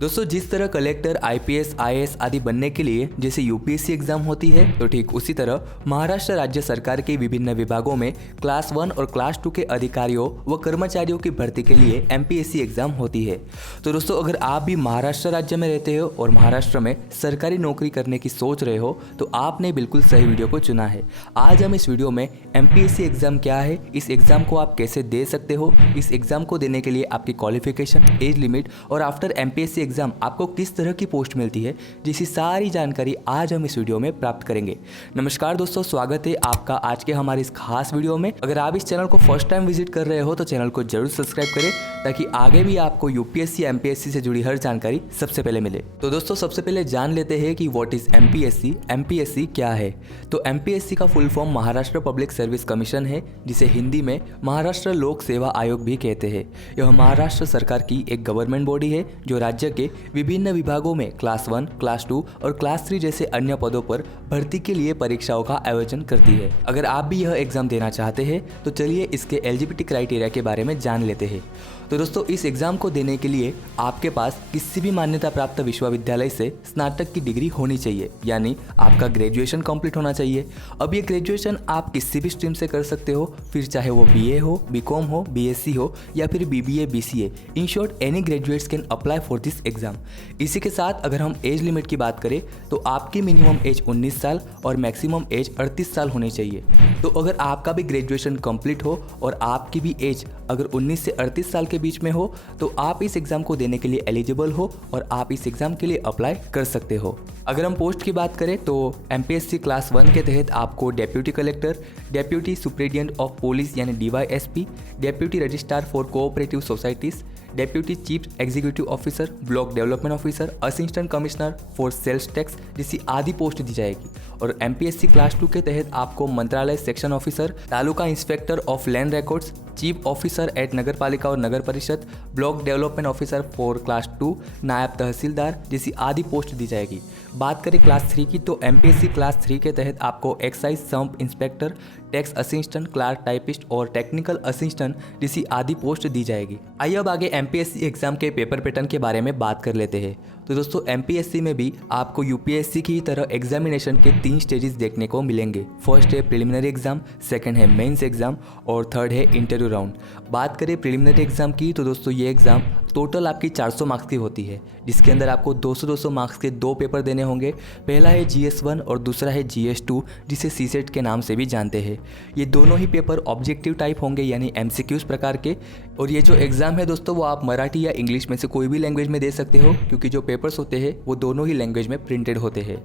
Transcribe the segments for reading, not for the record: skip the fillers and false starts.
दोस्तों जिस तरह कलेक्टर, आईपीएस, आईएएस आदि बनने के लिए जैसे यूपीएससी एग्जाम होती है, तो ठीक उसी तरह महाराष्ट्र राज्य सरकार के विभिन्न विभागों में क्लास 1 और क्लास 2 के अधिकारियों व कर्मचारियों की भर्ती के लिए एमपीएससी एग्जाम होती है। तो दोस्तों अगर आप भी महाराष्ट्र राज्य में रहते हो और महाराष्ट्र में सरकारी नौकरी करने की सोच रहे हो तो आपने बिल्कुल सही वीडियो को चुना है। आज हम इस वीडियो में एमपीएससी एग्जाम क्या है, इस एग्जाम को आप कैसे दे सकते हो, इस एग्जाम को देने के लिए आपकी क्वालिफिकेशन, एज लिमिट और आफ्टर एमपीएससी एग्जाम आपको किस तरह की पोस्ट मिलती है, जिसकी सारी जानकारी आज हम इस वीडियो में प्राप्त करेंगे। नमस्कार दोस्तों, स्वागत है आपका आज के हमारे इस खास वीडियो में। अगर आप इस चैनल को फर्स्ट टाइम विजिट कर रहे हो तो चैनल को जरूर सब्सक्राइब करें ताकि आगे भी आपको यूपीएससी, एमपीएससी से जुड़ी हर जानकारी सबसे पहले मिले। तो दोस्तों सबसे पहले जान लेते हैं कि व्हाट इज एमपीएससी। एमपीएससी क्या है? तो एमपीएससी का full form Maharashtra public service commission है, जिसे हिंदी में महाराष्ट्र लोक सेवा आयोग भी कहते हैं। यह महाराष्ट्र सरकार की एक गवर्नमेंट बॉडी है जो राज्य के विभिन्न विभागों में क्लास 1, क्लास 2 और क्लास 3 जैसे अन्य पदों पर भर्ती के लिए परीक्षाओं का आयोजन करती है। अगर आप भी यह एग्जाम देना चाहते हैं तो चलिए इसके एलिजिबिलिटी क्राइटेरिया के बारे में जान लेते हैं। तो दोस्तों इस एग्जाम को देने के लिए आपके पास किसी भी मान्यता प्राप्त विश्वविद्यालय से स्नातक की डिग्री होनी चाहिए, यानी आपका ग्रेजुएशन कंप्लीट होना चाहिए। अब ये ग्रेजुएशन आप किसी भी स्ट्रीम से कर सकते हो, फिर चाहे वो बीए हो, बीकॉम हो, बीएससी हो या फिर BBA, BCA. In short any graduates can apply for this exam. इसी के साथ अगर हम एज लिमिट की बात करें तो आपकी मिनिमम एज 19 साल और मैक्सिमम एज 38 साल होनी चाहिए। तो अगर आपका भी ग्रेजुएशन कंप्लीट हो और आपकी भी एज अगर 19 से 38 साल के बीच में हो तो आप इस एग्जाम को देने के लिए एलिजिबल हो और आप इस एग्जाम के लिए अप्लाई कर सकते हो। अगर हम पोस्ट की बात करें तो एमपीएससी क्लास 1 के तहत आपको deputy collector, deputy superintendent of police यानी DYSP, deputy registrar for cooperative societies, deputy chief executive officer, block development officer, assistant commissioner for sales tax जैसी आदि पोस्ट दी जाएगी। और एमपीएससी क्लास 2 के तहत आपको मंत्रालय section officer, taluka inspector of land records, chief officer at नगर पालिका और नगर परिषद, block development officer for class 2, नायब तहसीलदार जैसी आदि पोस्ट दी जाएगी। बात करें क्लास 3 की तो एमपीएससी क्लास 3 के तहत आपको excise sub inspector, tax assistant, clerk typist और टेक्निकल असिस्टेंट जैसी आदि पोस्ट दी जाएगी। आइए अब आगे एमपीएससी एग्जाम के पेपर पैटर्न के बारे में बात कर लेते हैं। तो दोस्तों एमपीएससी में भी आपको यूपीएससी की तरह एग्जामिनेशन के 3 स्टेजेस देखने को मिलेंगे। फर्स्ट है प्रिलिमिनरी एग्जाम, सेकंड है मेंस एग्जाम और थर्ड है इंटरव्यू राउंड। बात करें प्रिलिमिनरी एग्जाम की तो दोस्तों ये एग्जाम टोटल आपकी 400 मार्क्स की होती है, जिसके अंदर आपको 200-200 मार्क्स के 2 पेपर देने होंगे। पहला है GS1 और दूसरा है GS2 जिसे सीसेट के नाम से भी जानते हैं। ये दोनों ही पेपर ऑब्जेक्टिव टाइप होंगे यानी MCQs प्रकार के। और ये जो एग्ज़ाम है दोस्तों वो आप मराठी या इंग्लिश में से कोई भी लैंग्वेज में दे सकते हो, क्योंकि जो पेपर्स होते हैं वो दोनों ही लैंग्वेज में प्रिंटेड होते हैं।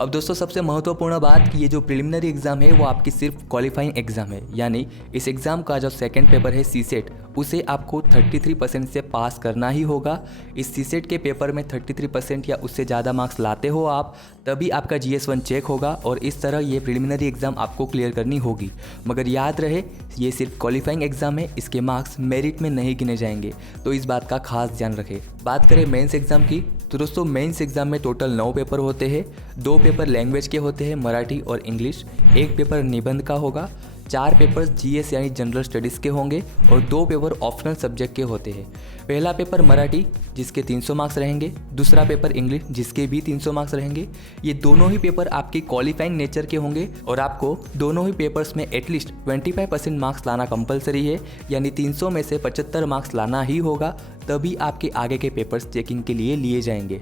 अब दोस्तों सबसे महत्वपूर्ण बात कि ये जो प्रिलिमिनरी एग्जाम है वो आपकी सिर्फ क्वालिफाइंग एग्जाम है, यानी इस एग्जाम का जो सेकंड पेपर है सीसेट उसे आपको 33% से पास करना ही होगा। इस सीसेट के पेपर में 33% या उससे ज़्यादा मार्क्स लाते हो आप, तभी आपका GS1 चेक होगा और इस तरह ये प्रिलिमिनरी एग्जाम आपको क्लियर करनी होगी। मगर याद रहे ये सिर्फ क्वालिफाइंग एग्जाम है, इसके मार्क्स मेरिट में नहीं गिने जाएंगे, तो इस बात का खास ध्यान रखें। बात करें मेंस एग्जाम की तो दोस्तों मेंस एग्जाम में टोटल 9 पेपर होते हैं। 2 पेपर लैंग्वेज के होते हैं, मराठी और इंग्लिश, 1 पेपर निबंध का होगा, 4 पेपर्स GS यानी जनरल स्टडीज़ के होंगे और 2 पेपर ऑप्शनल सब्जेक्ट के होते हैं। पहला पेपर मराठी जिसके 300 मार्क्स रहेंगे, दूसरा पेपर इंग्लिश जिसके भी 300 मार्क्स रहेंगे। ये दोनों ही पेपर आपके क्वालिफाइंग नेचर के होंगे और आपको दोनों ही पेपर्स में एटलीस्ट 25% मार्क्स लाना कंपलसरी है, यानी 300 में से 75 मार्क्स लाना ही होगा, तभी आपके आगे के पेपर्स चेकिंग के लिए लिए जाएंगे।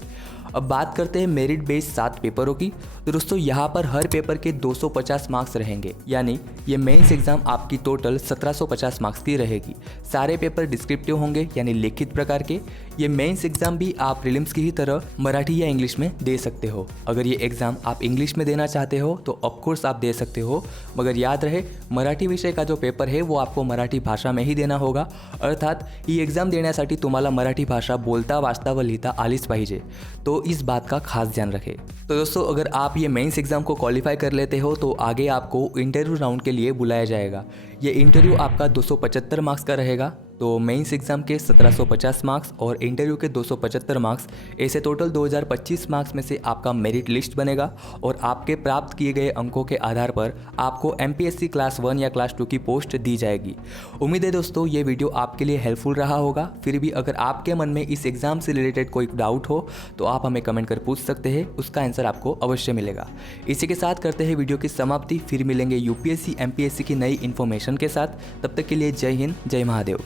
अब बात करते हैं मेरिट बेस्ड 7 पेपरों की। तो दोस्तों यहाँ पर हर पेपर के 250 मार्क्स रहेंगे, यानी ये मेंस एग्जाम आपकी टोटल 1750 मार्क्स की रहेगी। सारे पेपर डिस्क्रिप्टिव होंगे यानी लिखित प्रकार के। ये मेंस एग्जाम भी आप प्रीलिम्स की ही तरह मराठी या इंग्लिश में दे सकते हो। अगर ये एग्जाम आप इंग्लिश में देना चाहते हो तो ऑफकोर्स आप दे सकते हो, मगर याद रहे मराठी विषय का जो पेपर है वो आपको मराठी भाषा में ही देना होगा, अर्थात ही एग्जाम देण्यासाठी तुम्हाला मराठी भाषा बोलता, वाचता व लिहिता आलीच पाहिजे, तो इस बात का खास ध्यान रखें। तो दोस्तों अगर आप ये मेंस एग्जाम को क्वालिफाई कर लेते हो तो आगे आपको इंटरव्यू राउंड के लिए बुलाया जाएगा। ये इंटरव्यू आपका 275 मार्क्स का रहेगा। तो मेंस एग्ज़ाम के 1750 मार्क्स और इंटरव्यू के 275 मार्क्स, ऐसे टोटल 2025 मार्क्स में से आपका मेरिट लिस्ट बनेगा और आपके प्राप्त किए गए अंकों के आधार पर आपको MPSC क्लास 1 या क्लास 2 की पोस्ट दी जाएगी। उम्मीद है दोस्तों ये वीडियो आपके लिए हेल्पफुल रहा होगा। फिर भी अगर आपके मन में इस एग्ज़ाम से रिलेटेड कोई डाउट हो तो आप हमें कमेंट कर पूछ सकते हैं, उसका आंसर आपको अवश्य मिलेगा। इसी के साथ करते हैं वीडियो की समाप्ति। फिर मिलेंगे UPSC MPSC की नई इन्फॉर्मेशन के साथ। तब तक के लिए जय हिंद, जय महादेव।